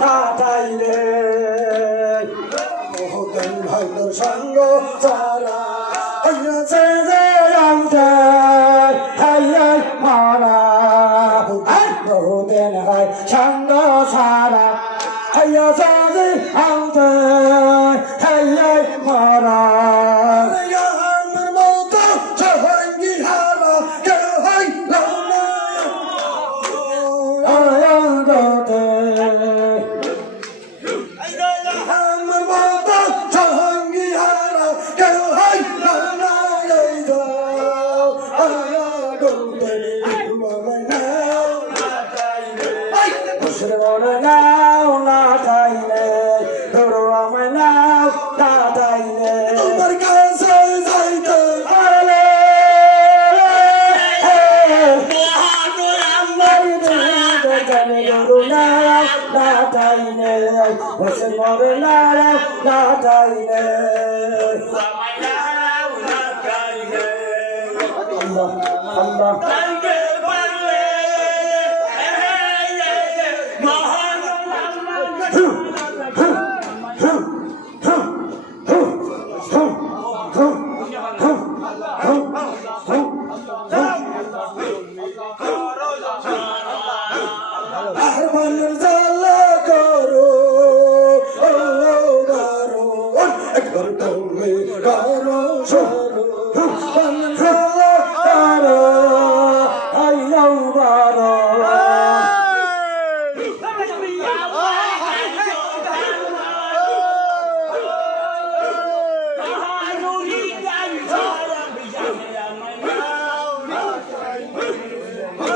পাঠাইলে বহুদিন হয়তো সঙ্গ ছাড়া হইয়াছে যে অঙ্কে হাইয়ে মারা। বহুদিন হয় সঙ্গ ছাড়া হইয়াছে যে অঙ্কে বসরে মনে নাও না তাইলে ধরো আমায় নাও না তাইলে। তোমার কাছে যাইতে পারলে বসে মরে না না তাইলে। আল্লাহ আল্লাহ আর মনের জ্বালা করো ও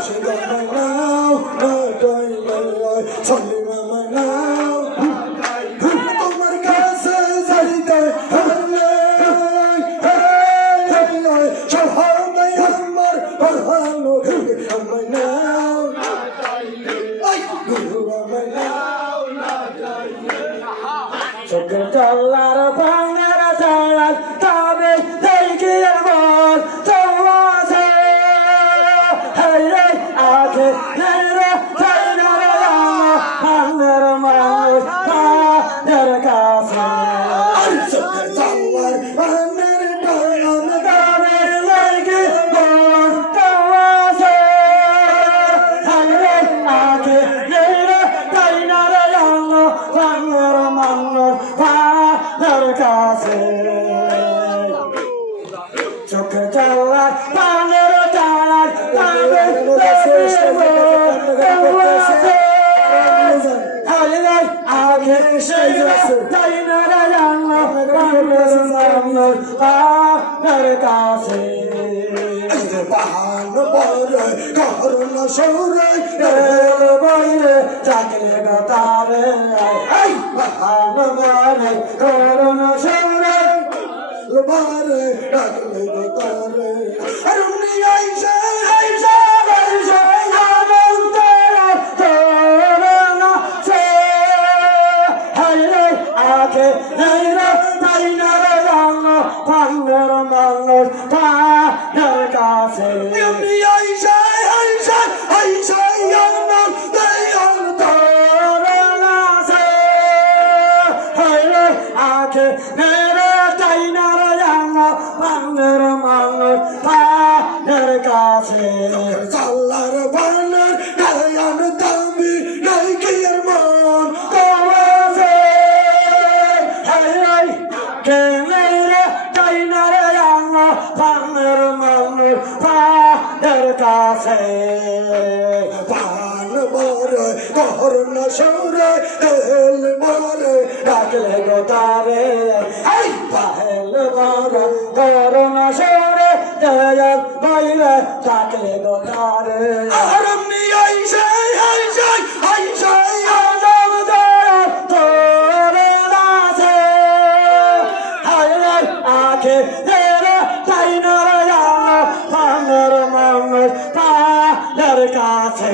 Chegou, জল্লার ভাঙার চাল তবে দেখি আমার চৌমাসে হাইরে আছে কাছে চোখে চাওয়ার পানের চাওয়ার পানের আগে তাই না জানো পানের সামনে পানের কাছে পাহাড় পরে করুণ সৌরে বাইরে চাকরি তারে পাহাড় পরে করুণ সৌরে বারে ডাকলে তারে অরুণি আইসা রে রঙ ভাঙ্গর মানুষ পানের কাছে অরুণি আইসা আইসা আইসা আনন্দ তোরে না সে হাইরে আগে নেইরা সৌরে, তেল মরে ডাকলে গো তারে। এই পাহেল মরে করুণ সৌরে, জয় বাইরে ডাকলে গো তারে। আরমনি আইসে আইসে আইসে আজম জয় তোরে নাছে হায় কাছে।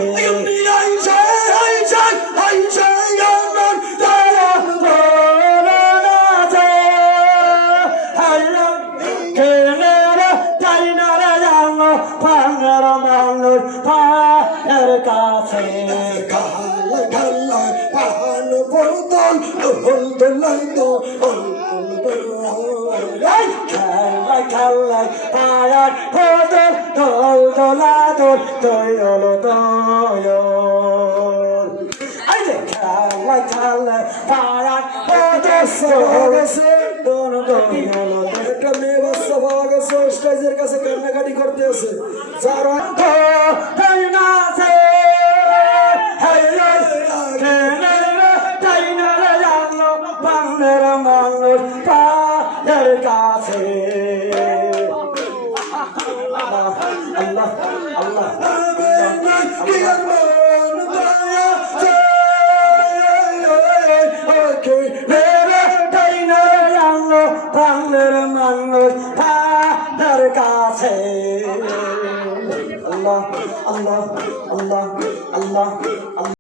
Kaynara, kaynara yango, pangara manur, paher kafe. Kahala kalla, pahanu burdol, uhuldu lando, uhuldu burdol. Kalla kalla, pahar burdol, doldu ladol, doyolu doyol. Haydi kalla kalla, pahar burdol, doyolu doyol. গেছে স্টেজের কাছে কান্নাকাটি করতে আছে যারা Allah.